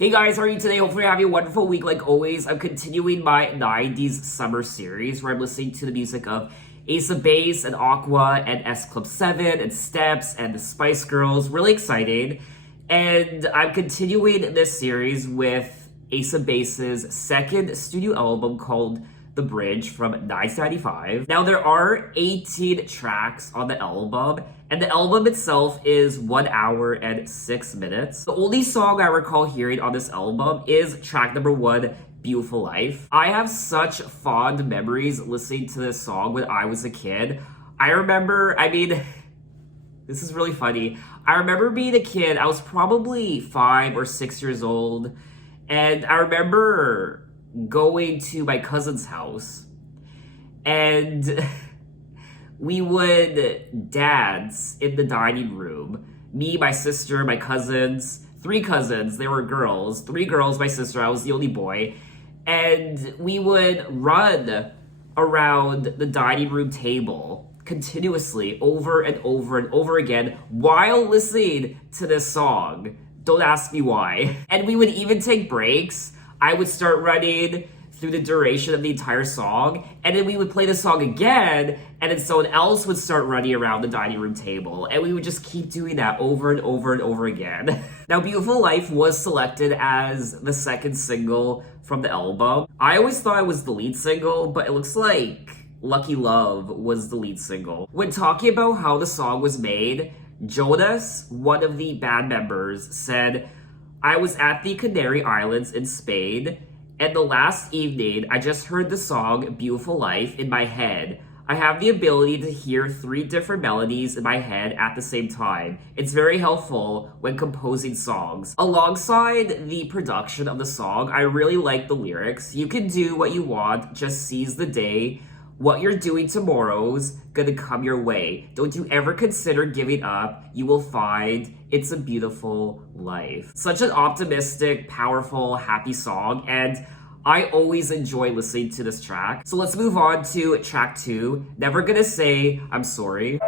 Hey guys, how are you today? Hopefully you're having a wonderful week like always. I'm continuing my 90s summer series where I'm listening to the music of Ace of Base and Aqua and S Club 7 and Steps and the Spice Girls. Really excited. And I'm continuing this series with Ace of Base's second studio album called The Bridge from 1995. Now there are 18 tracks on the album, and the album itself is 1 hour and 6 minutes. The only song I recall hearing on this album is track number 1, Beautiful Life. I have such fond memories listening to this song when I was a kid. This is really funny. I remember being a kid, I was probably 5 or 6 years old, and I remember going to my cousin's house, and we would dance in the dining room. Me, my sister, my cousins, 3 cousins, they were girls, 3 girls, my sister, I was the only boy, and we would run around the dining room table continuously over and over and over again while listening to this song. Don't ask me why. And we would even take breaks. I would start running through the duration of the entire song, and then we would play the song again, and then someone else would start running around the dining room table, and we would just keep doing that over and over and over again. Now, Beautiful Life was selected as the second single from the album. I always thought it was the lead single, but it looks like Lucky Love was the lead single. When talking about how the song was made, Jonas, one of the band members, said, "I was at the Canary Islands in Spain, and the last evening, I just heard the song Beautiful Life in my head. I have the ability to hear 3 different melodies in my head at the same time. It's very helpful when composing songs." Alongside the production of the song, I really like the lyrics. "You can do what you want, just seize the day. What you're doing tomorrow's gonna come your way. Don't you ever consider giving up. You will find it's a beautiful life." Such an optimistic, powerful, happy song, and I always enjoy listening to this track. So let's move on to track 2, Never Gonna Say I'm Sorry.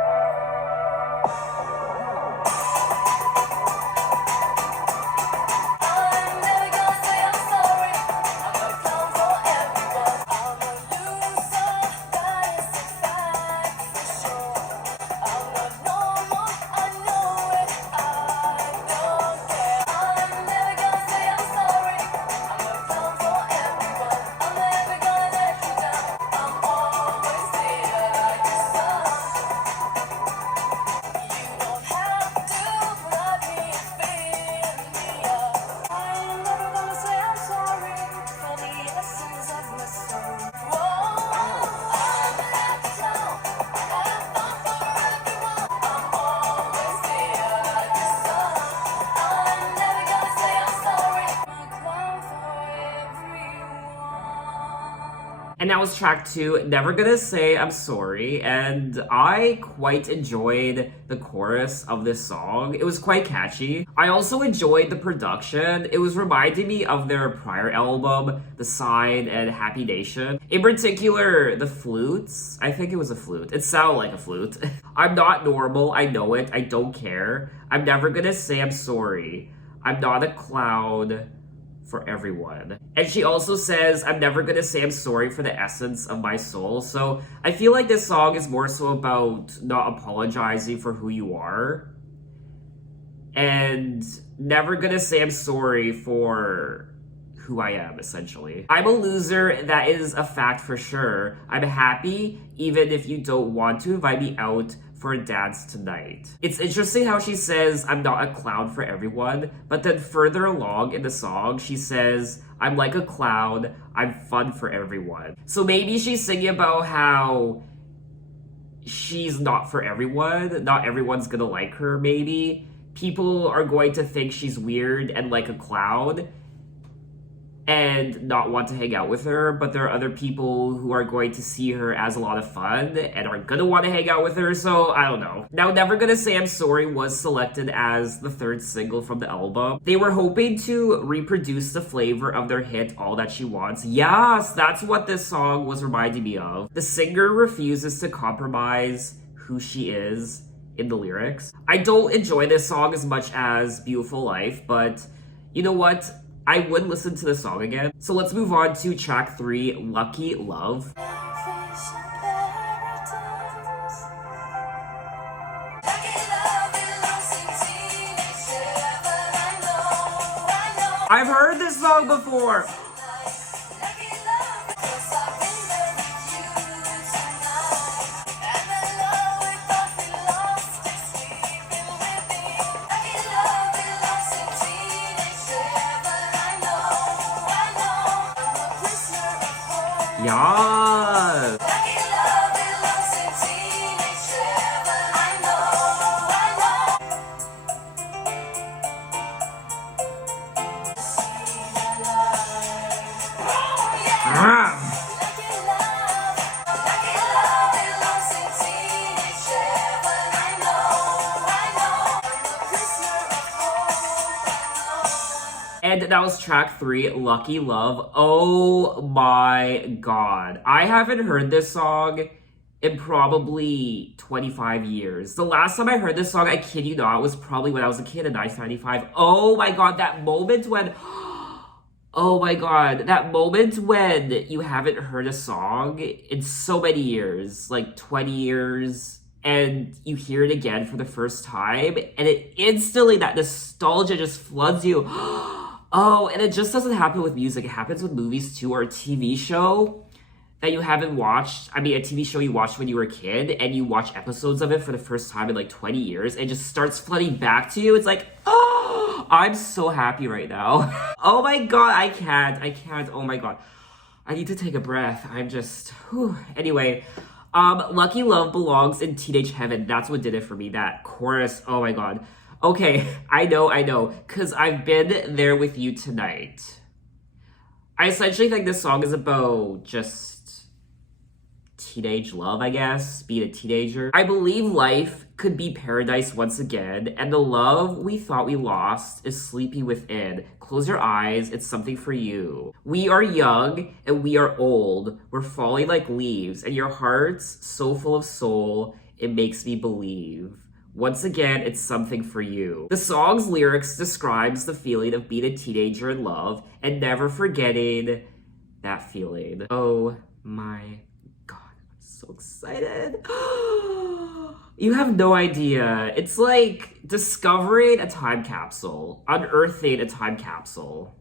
And that was track 2, Never Gonna Say I'm Sorry, and I quite enjoyed the chorus of this song. It was quite catchy. I also enjoyed the production. It was reminding me of their prior album, The Sign and Happy Nation. In particular, the flutes. I think it was a flute. It sounded like a flute. "I'm not normal, I know it, I don't care. I'm never gonna say I'm sorry. I'm not a clown for everyone." And she also says, "I'm never gonna say I'm sorry for the essence of my soul." So I feel like this song is more so about not apologizing for who you are, and never gonna say I'm sorry for who I am, essentially. "I'm a loser, that is a fact for sure. I'm happy, even if you don't want to invite me out for a dance tonight." It's interesting how she says, "I'm not a clown for everyone," but then further along in the song, she says, "I'm like a clown, I'm fun for everyone." So maybe she's singing about how she's not for everyone. Not everyone's gonna like her, maybe. People are going to think she's weird and like a clown and not want to hang out with her, but there are other people who are going to see her as a lot of fun and are gonna want to hang out with her, so I don't know. Now, Never Gonna Say I'm Sorry was selected as the 3rd single from the album. They were hoping to reproduce the flavor of their hit, All That She Wants. Yes, that's what this song was reminding me of. The singer refuses to compromise who she is in the lyrics. I don't enjoy this song as much as Beautiful Life, but you know what? I would listen to the song again. So let's move on to track 3, Lucky Love. I've heard this song before. Yeah. And that was track 3, Lucky Love. Oh my god. I haven't heard this song in probably 25 years. The last time I heard this song, I kid you not, was probably when I was a kid in 1995. Oh my god, that moment when... Oh my god, that moment when you haven't heard a song in so many years, like 20 years, and you hear it again for the first time, and it instantly, that nostalgia just floods you. Oh, and it just doesn't happen with music. It happens with movies too, or a TV show that you haven't watched. I mean, a TV show you watched when you were a kid, and you watch episodes of it for the first time in like 20 years, and it just starts flooding back to you. It's like, oh, I'm so happy right now. Oh my god, I can't. Oh my god. I need to take a breath. I'm just, whew. Anyway, Lucky Love belongs in teenage heaven. That's what did it for me. That chorus, oh my god. Okay, I know, because I've been there with you tonight. I essentially think this song is about just teenage love, I guess, being a teenager. I believe life could be paradise once again, and the love we thought we lost is sleepy within. Close your eyes, it's something for you. We are young and we are old. We're falling like leaves, and your heart's so full of soul, it makes me believe. Once again, it's something for you. The song's lyrics describes the feeling of being a teenager in love and never forgetting that feeling. Oh my god, I'm so excited. You have no idea. It's like discovering a time capsule, unearthing a time capsule.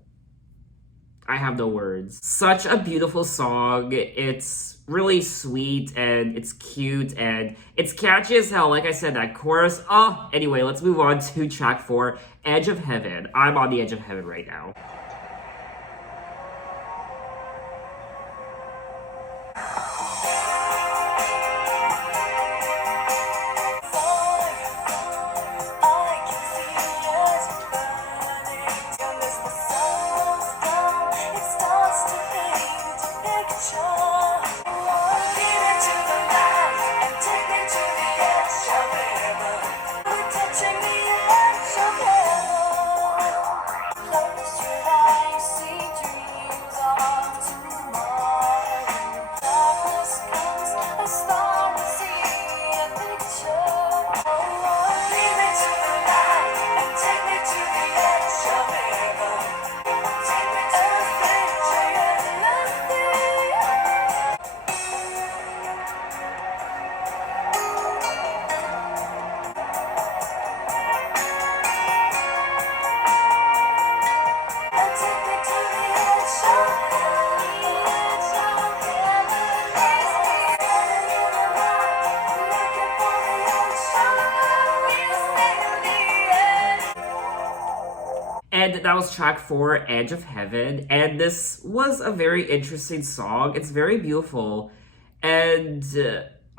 I have no words. Such a beautiful song. It's really sweet and it's cute and it's catchy as hell. Like I said, that chorus. Oh, anyway, let's move on to track 4, Edge of Heaven. I'm on the edge of heaven right now. And that was track 4, Edge of Heaven. And this was a very interesting song. It's very beautiful. And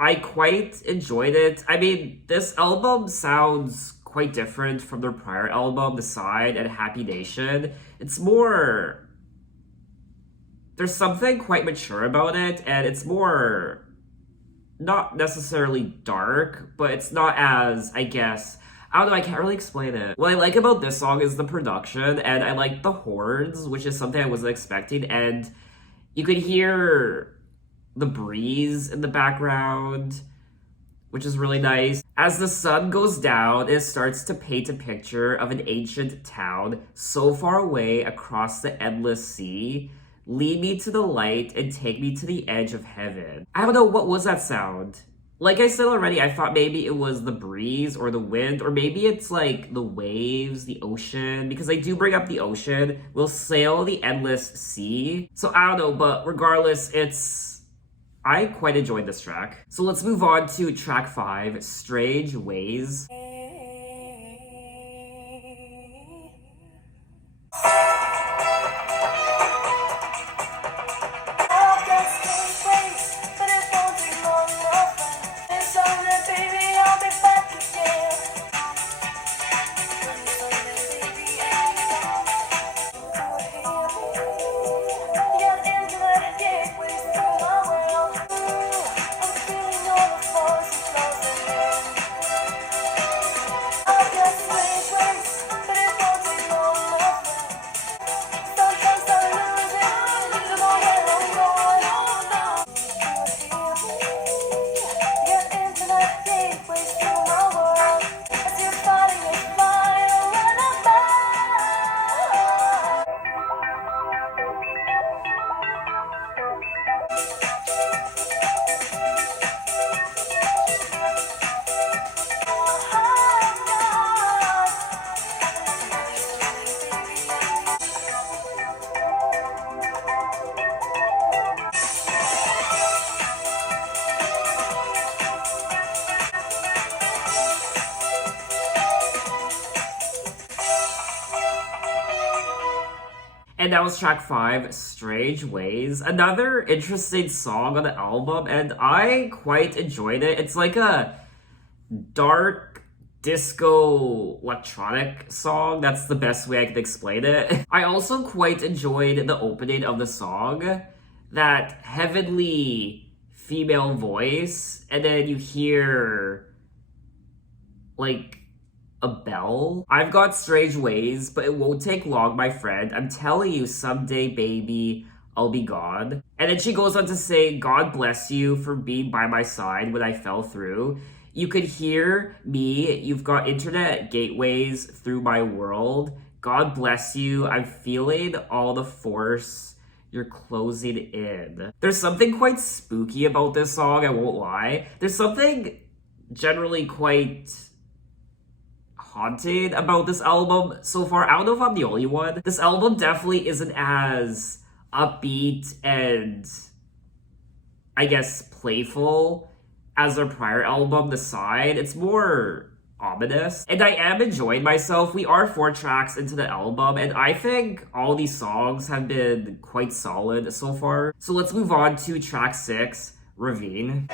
I quite enjoyed it. I mean, this album sounds quite different from their prior album, The Side and Happy Nation. It's more... There's something quite mature about it. And it's more... not necessarily dark, but it's not as, I guess... I don't know, I can't really explain it. What I like about this song is the production, and I like the horns, which is something I wasn't expecting, and you could hear the breeze in the background, which is really nice. As the sun goes down, it starts to paint a picture of an ancient town so far away across the endless sea. Lead me to the light and take me to the edge of heaven. I don't know, what was that sound? Like I said already, I thought maybe it was the breeze or the wind, or maybe it's like the waves, the ocean, because I do bring up the ocean. We'll sail the endless sea. So I don't know, but regardless, I quite enjoyed this track. So let's move on to track 5, Strange Ways. And that was track 5, Strange Ways. Another interesting song on the album, and I quite enjoyed it. It's like a dark disco electronic song. That's the best way I can explain it. I also quite enjoyed the opening of the song. That heavenly female voice, and then you hear like a bell. I've got strange ways, but it won't take long, my friend. I'm telling you, someday, baby, I'll be gone. And then she goes on to say, God bless you for being by my side when I fell through. You could hear me. You've got internet gateways through my world. God bless you. I'm feeling all the force you're closing in. There's something quite spooky about this song, I won't lie. There's something generally quite haunted about this album so far. I don't know if I'm the only one. This album definitely isn't as upbeat and, I guess, playful as their prior album, The Side. It's more ominous. And I am enjoying myself. We are 4 tracks into the album, and I think all these songs have been quite solid so far. So let's move on to track 6, Ravine.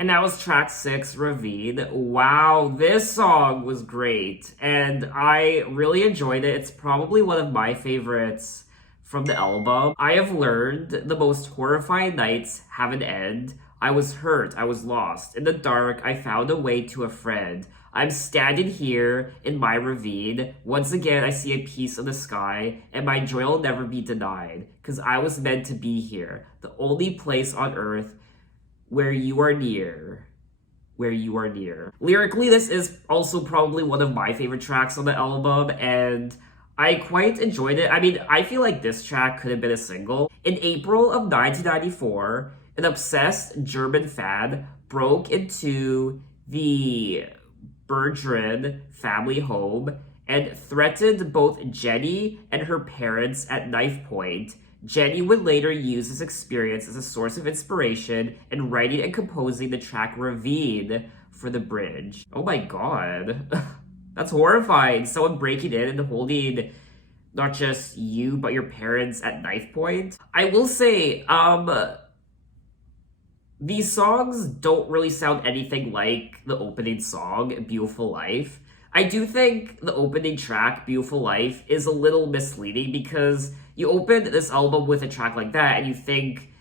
And that was track 6, Ravine. Wow, this song was great, and I really enjoyed it. It's probably one of my favorites from the album. I have learned the most horrifying nights have an end. I was hurt, I was lost. In the dark, I found a way to a friend. I'm standing here in my ravine. Once again, I see a piece of the sky, and my joy will never be denied, because I was meant to be here, the only place on earth where you are near. Where you are near. Lyrically, this is also probably one of my favorite tracks on the album, and I quite enjoyed it. I mean, I feel like this track could have been a single. In April of 1994, an obsessed German fan broke into the Bergeron family home and threatened both Jenny and her parents at knife point. Jenny would later use this experience as a source of inspiration in writing and composing the track Ravine for the bridge. Oh my god. That's horrifying. Someone breaking in and holding not just you, but your parents at knife point. I will say, these songs don't really sound anything like the opening song, Beautiful Life. I do think the opening track, Beautiful Life, is a little misleading because you open this album with a track like that and you think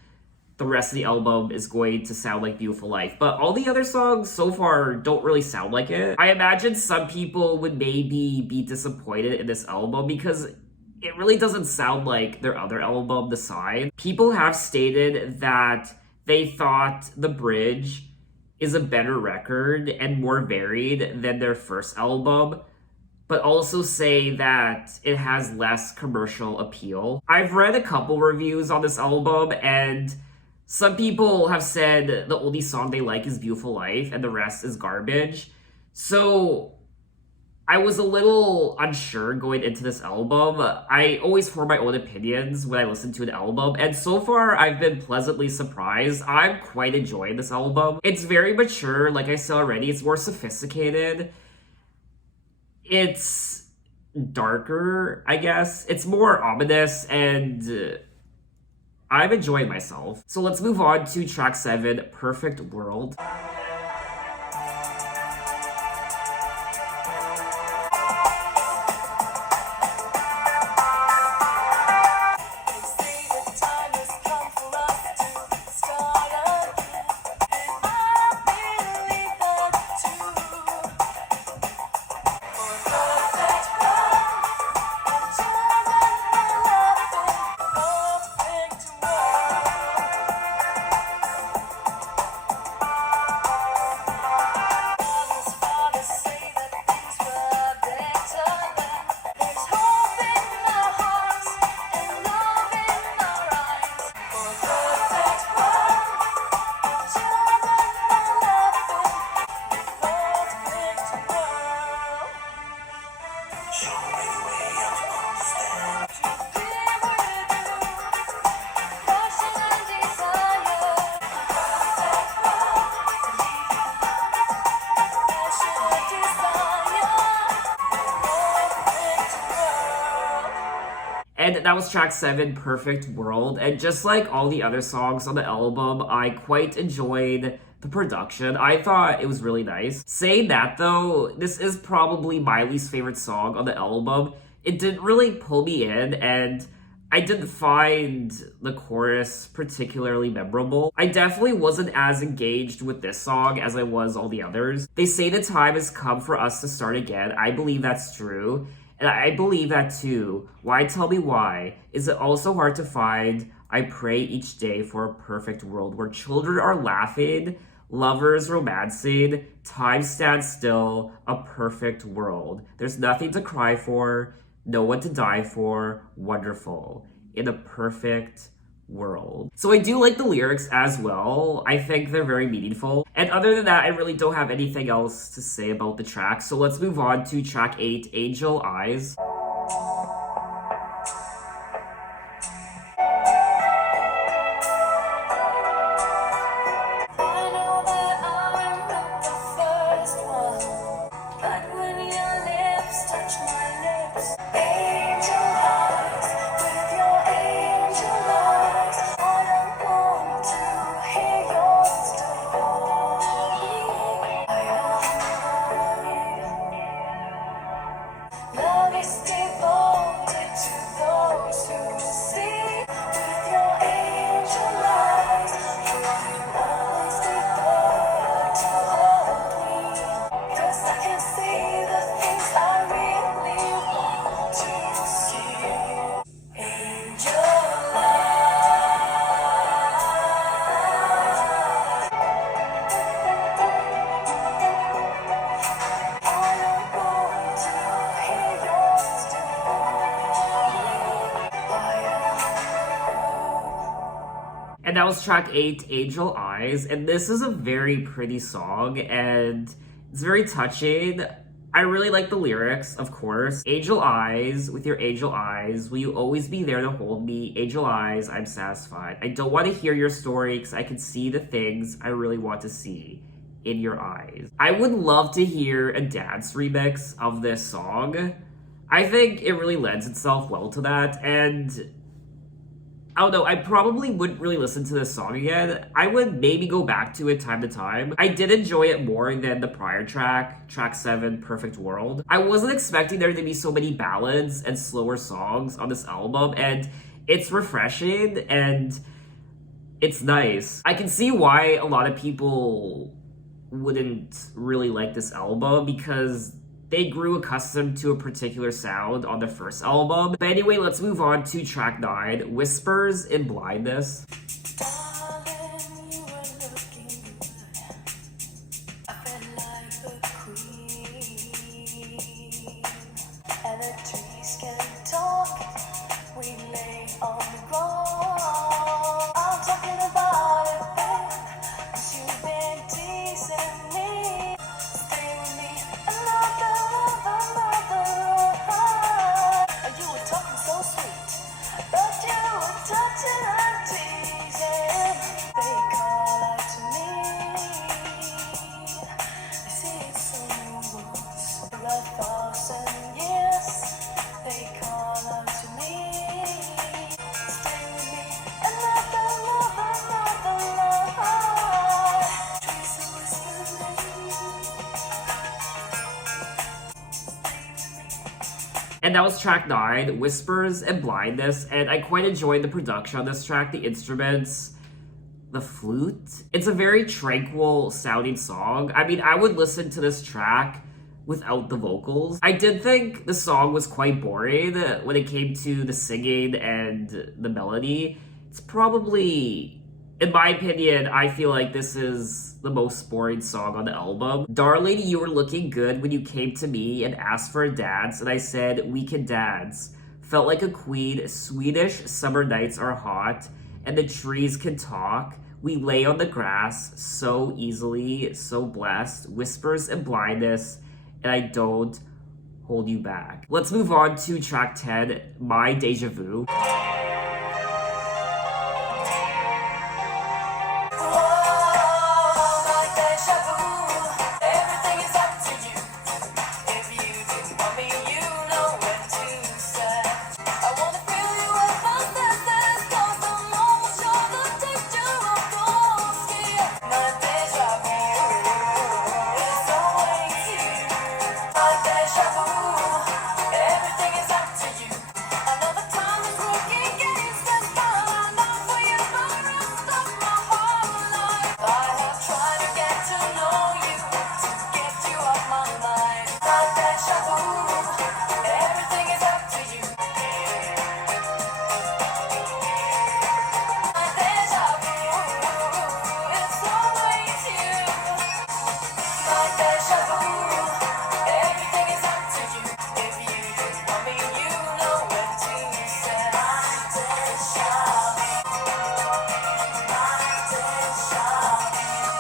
the rest of the album is going to sound like Beautiful Life. But all the other songs so far don't really sound like it. I imagine some people would maybe be disappointed in this album because it really doesn't sound like their other album, The Sign. People have stated that they thought The Bridge is a better record and more varied than their first album, but also say that it has less commercial appeal. I've read a couple reviews on this album, and some people have said the only song they like is Beautiful Life and the rest is garbage. So I was a little unsure going into this album. I always form my own opinions when I listen to an album, and so far I've been pleasantly surprised. I'm quite enjoying this album. It's very mature, like I said already. It's more sophisticated. It's darker, I guess. It's more ominous, and I'm enjoying myself. So let's move on to track 7, Perfect World. And that was track 7, Perfect World. And just like all the other songs on the album, I quite enjoyed the production. I thought it was really nice. Saying that though, this is probably my least favorite song on the album. It didn't really pull me in, and I didn't find the chorus particularly memorable. I definitely wasn't as engaged with this song as I was all the others. They say the time has come for us to start again. I believe that's true. And I believe that too. Why tell me why? Is it also hard to find? I pray each day for a perfect world where children are laughing, lovers romancing, time stands still, a perfect world. There's nothing to cry for, no one to die for, wonderful. In a perfect world. So I do like the lyrics as well. I think they're very meaningful. And other than that, I really don't have anything else to say about the track. So let's move on to track 8, Angel Eyes. And that was track 8, Angel Eyes. And this is a very pretty song and it's very touching. I really like the lyrics, of course. Angel eyes, with your angel eyes, will you always be there to hold me? Angel eyes, I'm satisfied. I don't want to hear your story because I can see the things I really want to see in your eyes. I would love to hear a dance remix of this song. I think it really lends itself well to that, and I don't know, I probably wouldn't really listen to this song again. I would maybe go back to it time to time. I did enjoy it more than the prior track, track 7, Perfect World. I wasn't expecting there to be so many ballads and slower songs on this album, and it's refreshing and it's nice. I can see why a lot of people wouldn't really like this album because they grew accustomed to a particular sound on the first album. But anyway, let's move on to track 9, Whispers in Blindness. And that was track 9, Whispers and Blindness, and I quite enjoyed the production on this track, the instruments, the flute. It's a very tranquil sounding song. I mean, I would listen to this track without the vocals. I did think the song was quite boring when it came to the singing and the melody. It's probably, in my opinion, I feel like this is the most boring song on the album. Darling, you were looking good when you came to me and asked for a dance, and I said, we can dance. Felt like a queen, Swedish summer nights are hot, and the trees can talk. We lay on the grass so easily, so blessed, whispers and blindness, and I don't hold you back. Let's move on to track 10, My Deja Vu.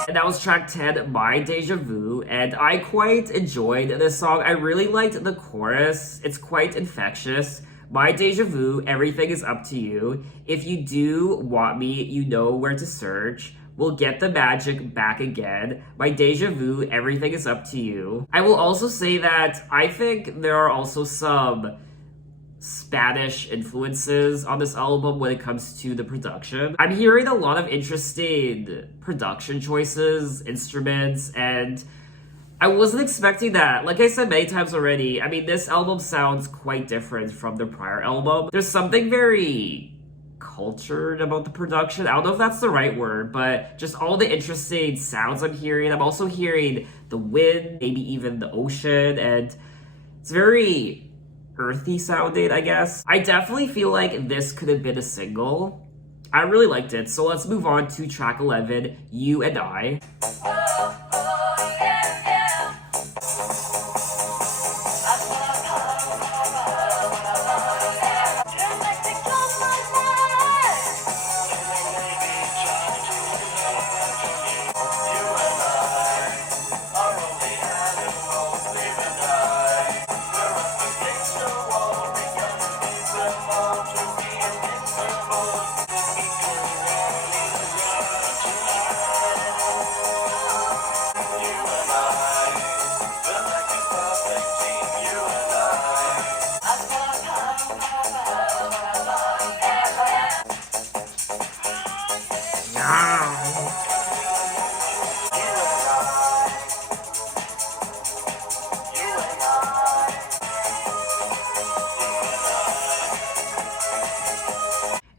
And that was track 10, My Deja Vu, and I quite enjoyed this song. I really liked the chorus. It's quite infectious. My Deja Vu, everything is up to you. If you do want me, you know where to search. We'll get the magic back again. My Deja Vu, everything is up to you. I will also say that I think there are also some Spanish influences on this album when it comes to the production. I'm hearing a lot of interesting production choices, instruments, and I wasn't expecting that. Like I said many times already, I mean, this album sounds quite different from the prior album. There's something very cultured about the production. I don't know if that's the right word, but just all the interesting sounds I'm hearing. I'm also hearing the wind, maybe even the ocean, and it's very earthy sounding, I guess. I definitely feel like this could have been a single. I really liked it. So let's move on to track 11, You and I.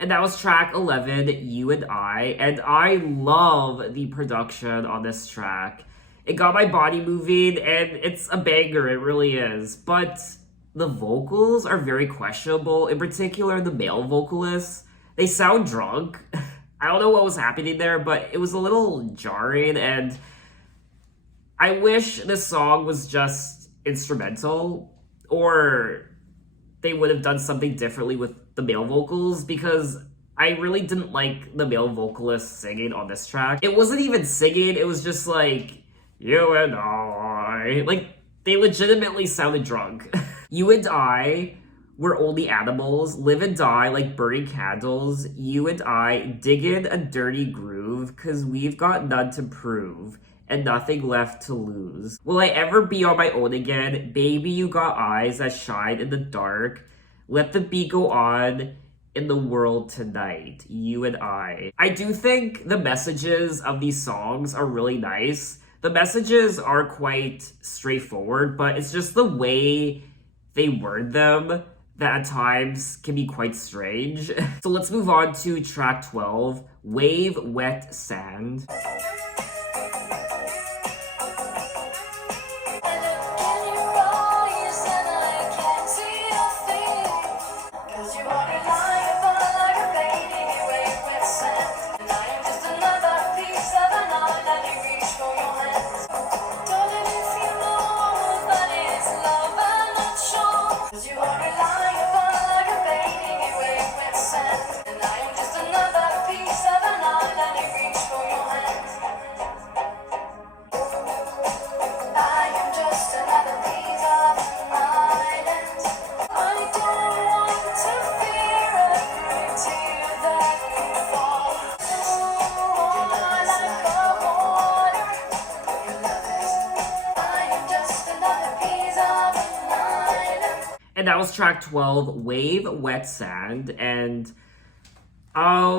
And that was track 11, You and I love the production on this track. It got my body moving, and it's a banger, it really is. But the vocals are very questionable, in particular the male vocalists. They sound drunk. I don't know what was happening there, but it was a little jarring, and I wish this song was just instrumental, or they would have done something differently with the male vocals, because I really didn't like the male vocalist singing on this track. It wasn't even singing, it was just like, you and I. Like, they legitimately sounded drunk. You and I, we're only animals, live and die like burning candles. You and I dig in a dirty groove, cause we've got none to prove and nothing left to lose. Will I ever be on my own again? Baby, you got eyes that shine in the dark. Let the beat go on in the world tonight. You and I. I do think the messages of these songs are really nice. The messages are quite straightforward, but it's just the way they word them that at times can be quite strange. So let's move on to track 12, Wave, Wet, Sand. And that was track 12, Wave, Wet, Sand. And, I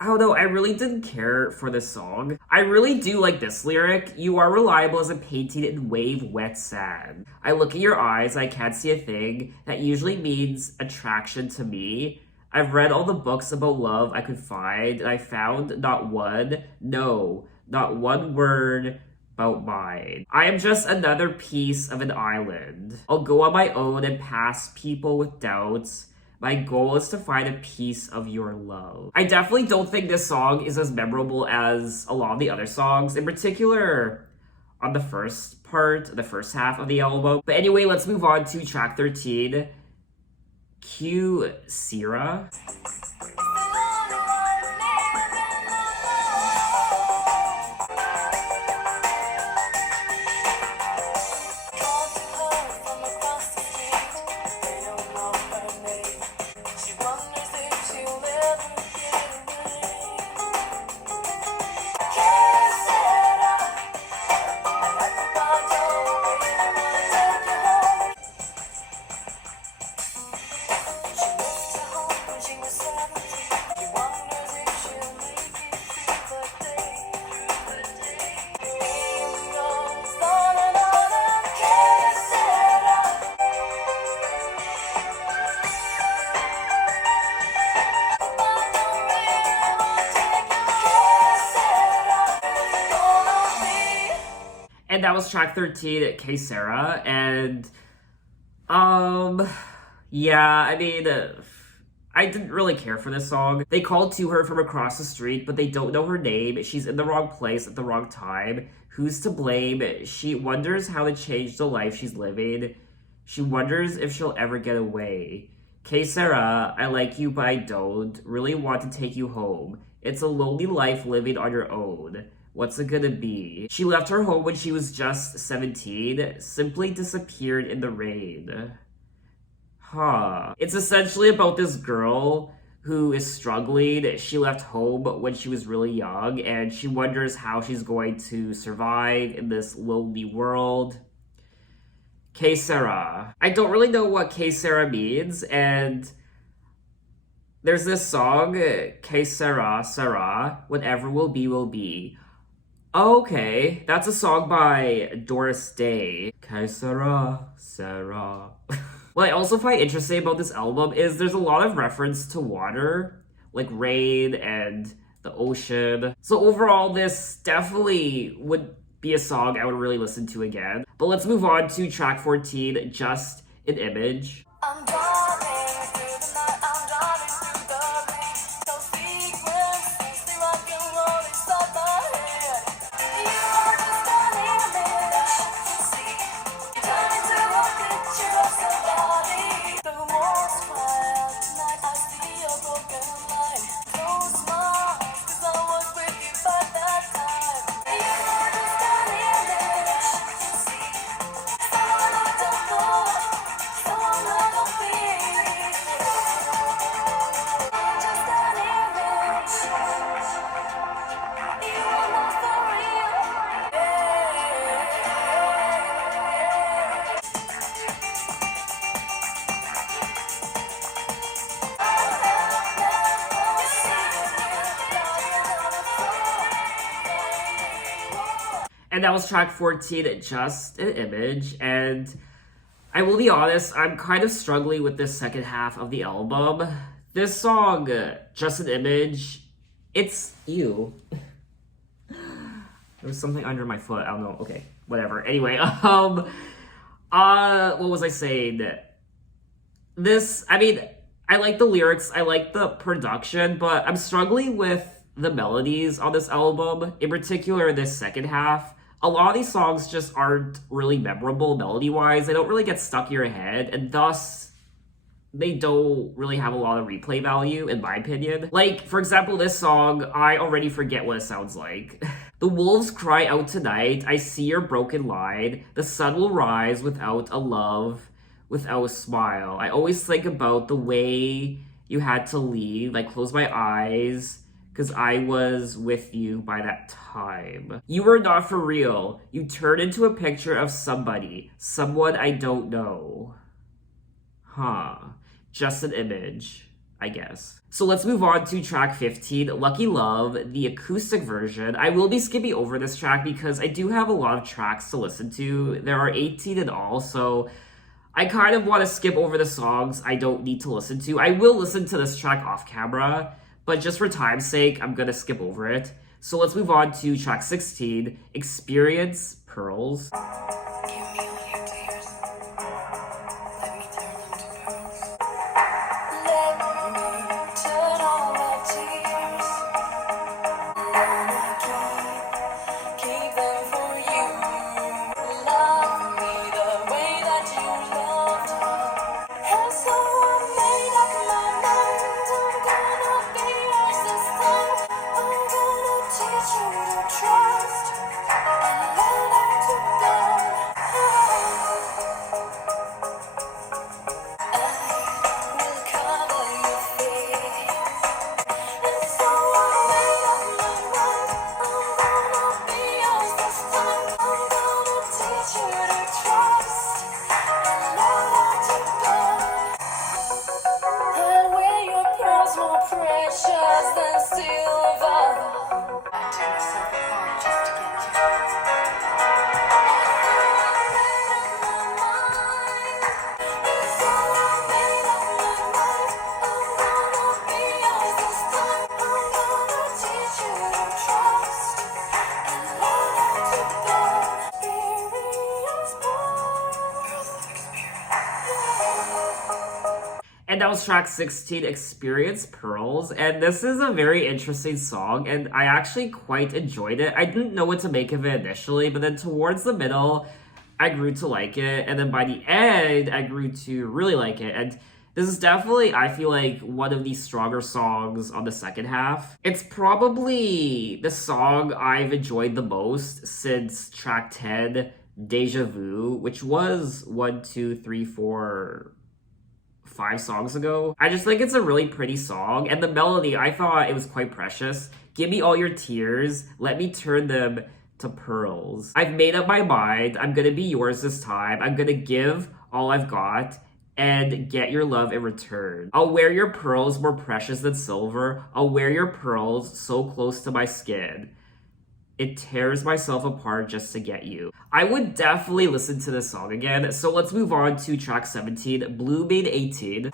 don't know, I really didn't care for this song. I really do like this lyric. You are reliable as a painting in wave, wet sand. I look in your eyes, I can't see a thing. That usually means attraction to me. I've read all the books about love I could find, and I found not one, no, not one word about mine. I am just another piece of an island. I'll go on my own and pass people with doubts. My goal is to find a piece of your love. I definitely don't think this song is as memorable as a lot of the other songs, in particular on the first part, the first half of the album. But anyway, let's move on to track 13, Cue Sera. And that was track 13, Sera. And, yeah, I mean, I didn't really care for this song. They called to her from across the street, but they don't know her name. She's in the wrong place at the wrong time. Who's to blame? She wonders how to change the life she's living. She wonders if she'll ever get away. Sera, I like you, but I don't really want to take you home. It's a lonely life living on your own. What's it gonna be? She left her home when she was just 17, simply disappeared in the rain. Huh. It's essentially about this girl who is struggling. She left home when she was really young, and she wonders how she's going to survive in this lonely world. Sera. I don't really know what Sera means, and There's this song, Que Sera, Sera, Whatever Will Be, Will Be. Okay, that's a song by Doris Day. Que Sera, Sera. What I also find interesting about this album is there's a lot of reference to water, like rain and the ocean. So overall, this definitely would be a song I would really listen to again. But let's move on to track 14, Just an Image. I'm driving through the night, I'm driving through the rain. Those frequencies, they rock and roll inside my head. You are just an image to see. You turn into a picture of somebody. The walls cry out tonight, I see your broken line. Close my eyes, 'cause I was with you by that time. You are just an image to see. Someone I don't know. And that was track 14, Just an Image. And I will be honest, I'm kind of struggling with this second half of the album. This song, Just an Image, it's you. There was something under my foot. I don't know. Okay, whatever. Anyway, what was I saying? This, I mean, I like the lyrics, I like the production, but I'm struggling with the melodies on this album, in particular this second half. A lot of these songs just aren't really memorable melody-wise. They don't really get stuck in your head, and thus they don't really have a lot of replay value, in my opinion. Like, for example, this song, I already forget what it sounds like. The wolves cry out tonight, I see your broken line. The sun will rise without a love, without a smile. I always think about the way you had to leave. I close my eyes, because I was with you by that time. You were not for real. You turned into a picture of somebody. Someone I don't know. Huh. Just an image, I guess. So let's move on to track 15, Lucky Love, the acoustic version. I will be skipping over this track because I do have a lot of tracks to listen to. There are 18 in all, so I kind of want to skip over the songs I don't need to listen to. I will listen to this track off camera, but just for time's sake, I'm gonna skip over it. So let's move on to track 16, Experience, Pearls. Give me all your tears. Let me turn them to pearls. Let me turn all my tears. Wanna keep them for you. Love me the way that you loved her. And so I made up my mind. I'm gonna be yours this time. I'm gonna teach you to trust and learn to love. I will cover your face. And so I made up my mind. I'm gonna be yours this time. I'm gonna teach you to trust and learn to love. I'll wear your pearls more precious than silver. I turn a silver heart just to get you. I made up my mind. And so I made up my mind. I'm gonna be yours this time. I'm gonna teach you to trust and learn to love. Experience pearls of experience. And that was track 16, Experience, Pearls. And this is a very interesting song, and I actually quite enjoyed it. I didn't know what to make of it initially, but then towards the middle, I grew to like it. And then by the end, I grew to really like it. And this is definitely, I feel like, one of the stronger songs on the second half. It's probably the song I've enjoyed the most since track 10, Deja Vu, which was 5 songs ago. I just think it's a really pretty song, and the melody, I thought it was quite precious. Give me all your tears, let me turn them to pearls. I've made up my mind, I'm gonna be yours this time. I'm gonna give all I've got, and get your love in return. I'll wear your pearls more precious than silver. I'll wear your pearls so close to my skin. It tears myself apart just to get you. I would definitely listen to this song again. So let's move on to track 17, Blue Made 18.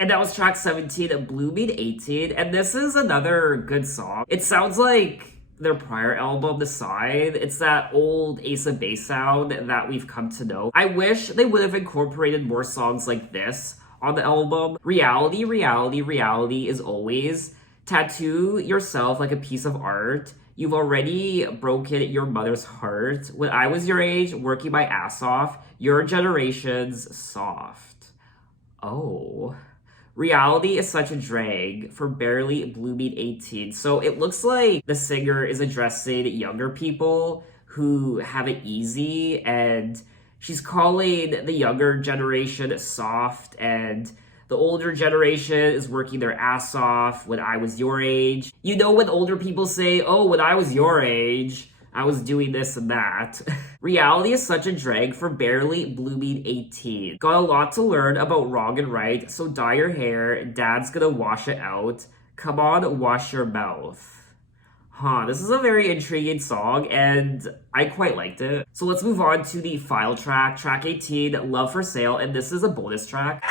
And that was track 17, Blue Made 18. And this is another good song. It sounds like their prior album, The Side. It's that old Ace of Base sound that we've come to know. I wish they would have incorporated more songs like this on the album. Reality, reality, reality is always tattoo yourself like a piece of art. You've already broken your mother's heart. When I was your age, working my ass off, your generation's soft. Oh. Reality is such a drag for barely blooming 18. So it looks like the singer is addressing younger people who have it easy, and she's calling the younger generation soft, and the older generation is working their ass off when I was your age. You know, when older people say, oh, when I was your age, I was doing this and that. Reality is such a drag for barely blooming 18. Got a lot to learn about wrong and right, so dye your hair, dad's gonna wash it out. Come on, wash your mouth. This is a very intriguing song, and I quite liked it. So let's move on to the final track, track 18, Love for Sale, and this is a bonus track.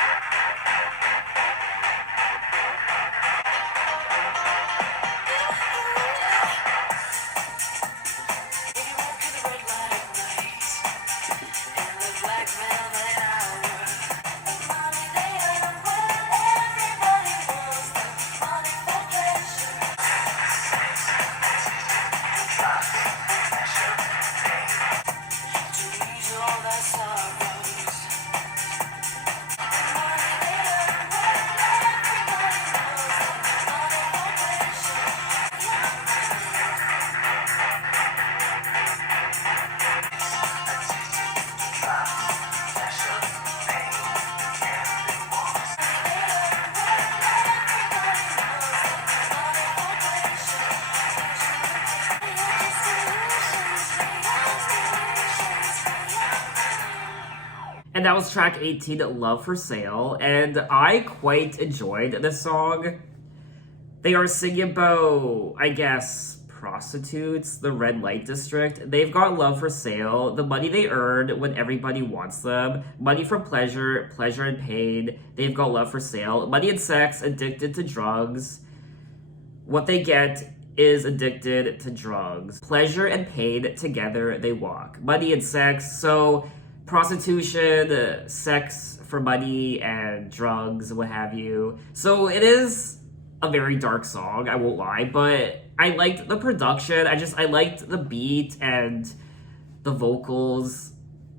And that was track 18, Love for Sale, and I quite enjoyed this song. They are singing about, I guess, prostitutes, the red light district. They've got love for sale, the money they earned when everybody wants them, money for pleasure, pleasure and pain. They've got love for sale, money and sex, addicted to drugs. What they get is addicted to drugs. Pleasure and pain, together they walk. Money and sex, so prostitution, sex for money, and drugs, what have you. So it is a very dark song, I won't lie, but I liked the production. I liked the beat and the vocals.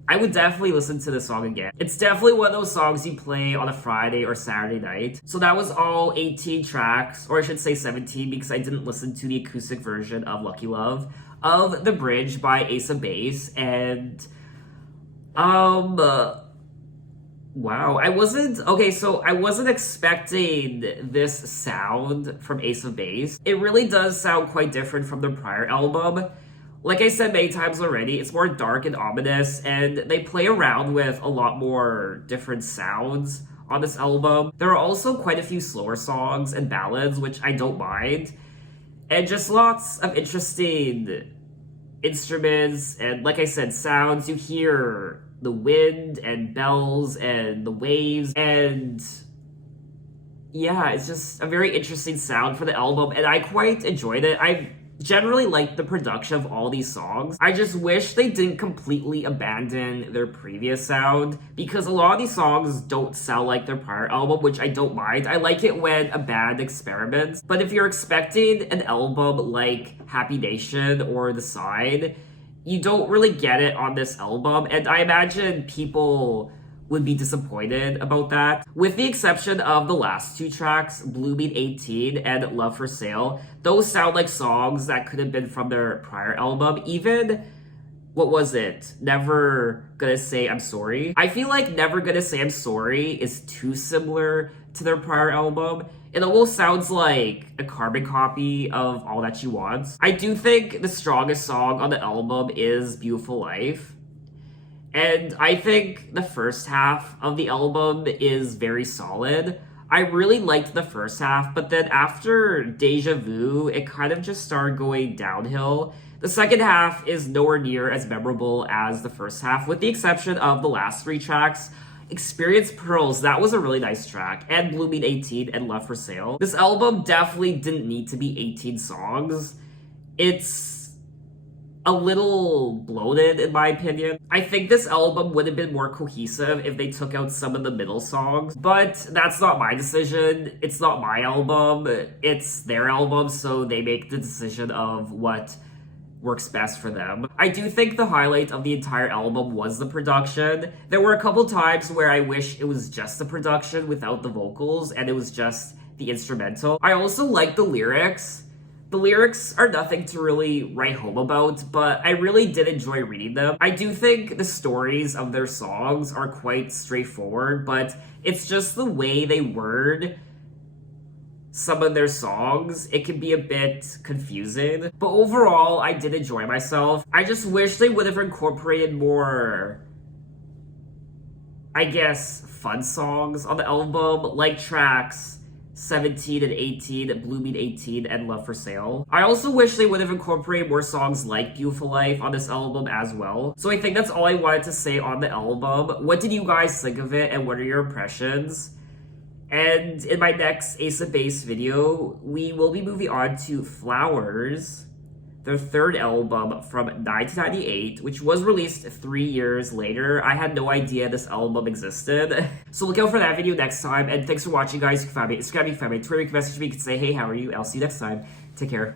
I would definitely listen to this song again. It's definitely one of those songs you play on a Friday or Saturday night. So that was all 18 tracks, or I should say 17, because I didn't listen to the acoustic version of Lucky Love, of The Bridge by Ace of Base. And wow, I wasn't expecting this sound from Ace of Base. It really does sound quite different from their prior album. Like I said many times already, it's more dark and ominous, and they play around with a lot more different sounds on this album. There are also quite a few slower songs and ballads, which I don't mind, and just lots of interesting instruments and, like I said, sounds. You hear the wind and bells and the waves, and yeah, it's just a very interesting sound for the album, and I quite enjoyed it. generally like the production of all these songs. I just wish they didn't completely abandon their previous sound, because a lot of these songs don't sound like their prior album, which I don't mind. I like it when a band experiments, but if you're expecting an album like Happy Nation or The Side, you don't really get it on this album, and I imagine people would be disappointed about that. With the exception of the last two tracks, Blooming 18 and Love for Sale, those sound like songs that could have been from their prior album. Even, what was it? Never Gonna Say I'm Sorry. I feel like Never Gonna Say I'm Sorry is too similar to their prior album. It almost sounds like a carbon copy of All That You Want. I do think the strongest song on the album is Beautiful Life. And I think the first half of the album is very solid. I really liked the first half, but then after Deja Vu, it kind of just started going downhill. The second half is nowhere near as memorable as the first half, with the exception of the last three tracks. Experience Pearls, that was a really nice track, and Blooming 18 and Love for Sale. This album definitely didn't need to be 18 songs. It's a little bloated in my opinion. I think this album would have been more cohesive if they took out some of the middle songs, but that's not my decision. It's not my album, it's their album, so they make the decision of what works best for them. I do think the highlight of the entire album was the production. There were a couple times where I wish it was just the production without the vocals and it was just the instrumental. I also like the lyrics. The lyrics are nothing to really write home about, but I really did enjoy reading them. I do think the stories of their songs are quite straightforward, but it's just the way they word some of their songs. It can be a bit confusing, but overall, I did enjoy myself. I just wish they would have incorporated more, I guess, fun songs on the album, like tracks 17 and 18, Blooming 18, and Love for Sale. I also wish they would have incorporated more songs like Beautiful Life on this album as well. So I think that's all I wanted to say on the album. What did you guys think of it, and what are your impressions? And in my next Ace of Base video, we will be moving on to Flowers, their third album from 1998, which was released 3 years later. I had no idea this album existed. So look out for that video next time, and thanks for watching, guys. You can find me, Instagram, you can find me, Twitter, you can message me, you can say, hey, how are you? I'll see you next time. Take care.